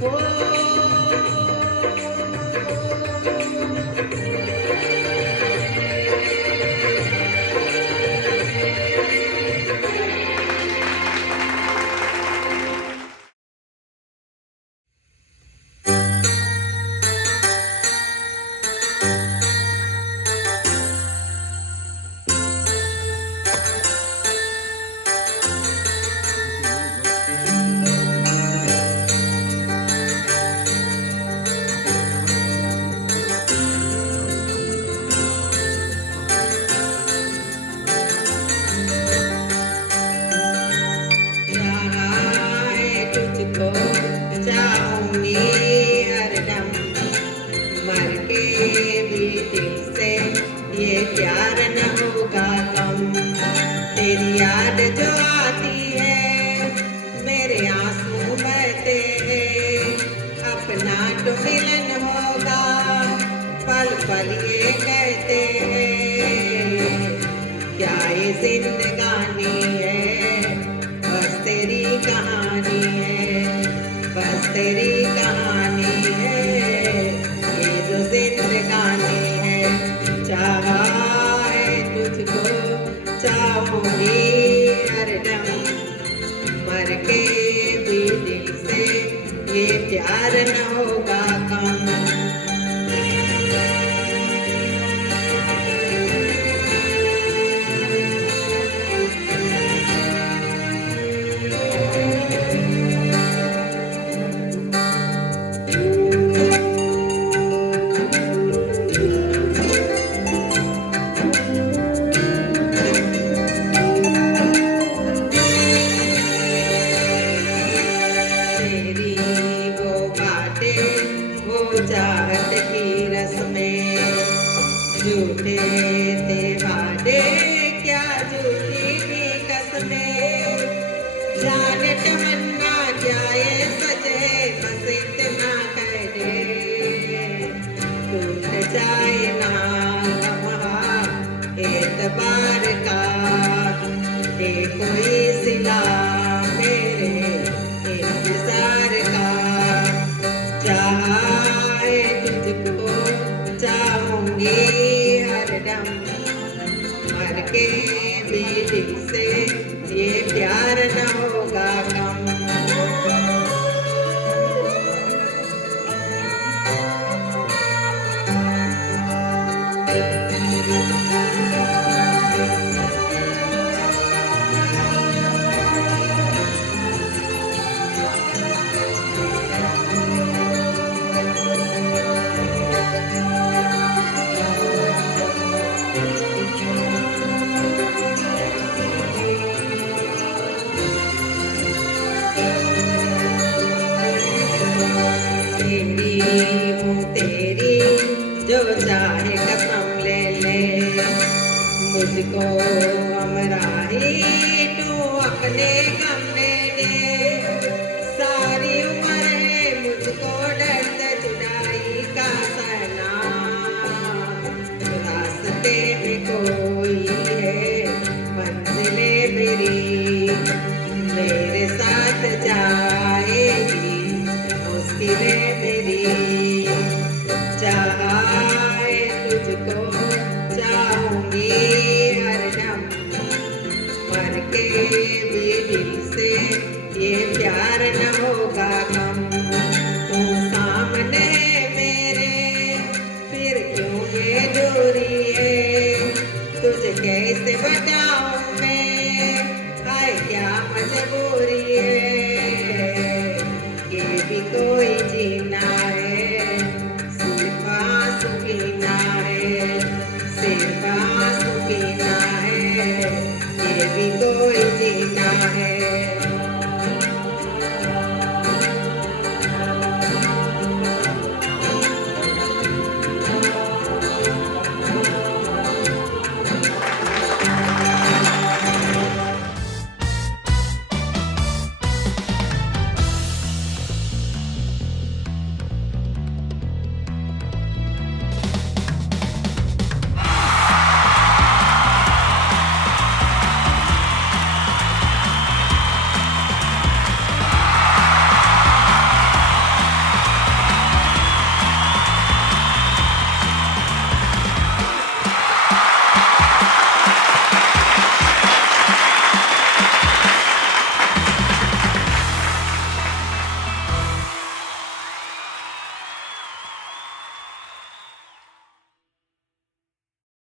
हो चाहे तुझको चाहूंगी हरदम मर के भी दिल से ये प्यार न होगा कम तेरी याद जो आती है मेरे आंसू बहते हैं अपना तो मिलन होगा पल पल ये कहते हैं क्या ये जिंदगानी है बस तेरी कहानी है बस तेरी कहानी है ये जो जिंदगानी है चाहा है तुझको चाहूंगी हरदम मर के भी दिल से ये प्यार न होगा कम तेरी वो बातें वो चाहत की रस्में झूठे थे वादे क्या झूठी थी कसमें जाने तमन्ना क्या ये सच है बस इतना कह दे टूट जाए ना लम्हा एतबार का ये कोई सिला मेरे इंतजार का चाहे तुझको चाहूंगी हरदम मर के भी दिल से ये प्यार न होगा कम तेरी हूँ तेरी जो चाहे कसम ले ले मुझको हमराही तू अपने गम ले ले सारी उम्र है मुझको दर्द जुदाई का सहना रास्ते में कोई है मंजिले मेरी मेरे साथ जाएगी मुश्किलें मेरी चाहे तुझको चाहूंगी हरदम मर के भी दिल से ये प्यार न होगा कम तू सामने मेरे फिर क्यों ये दूरी है तुझे कैसे बताऊं मैं हाय क्या मजबूरी है ये भी कोई जीना है सिर्फ आंसू पीना है सिर्फ आंसू पीना है ये भी कोई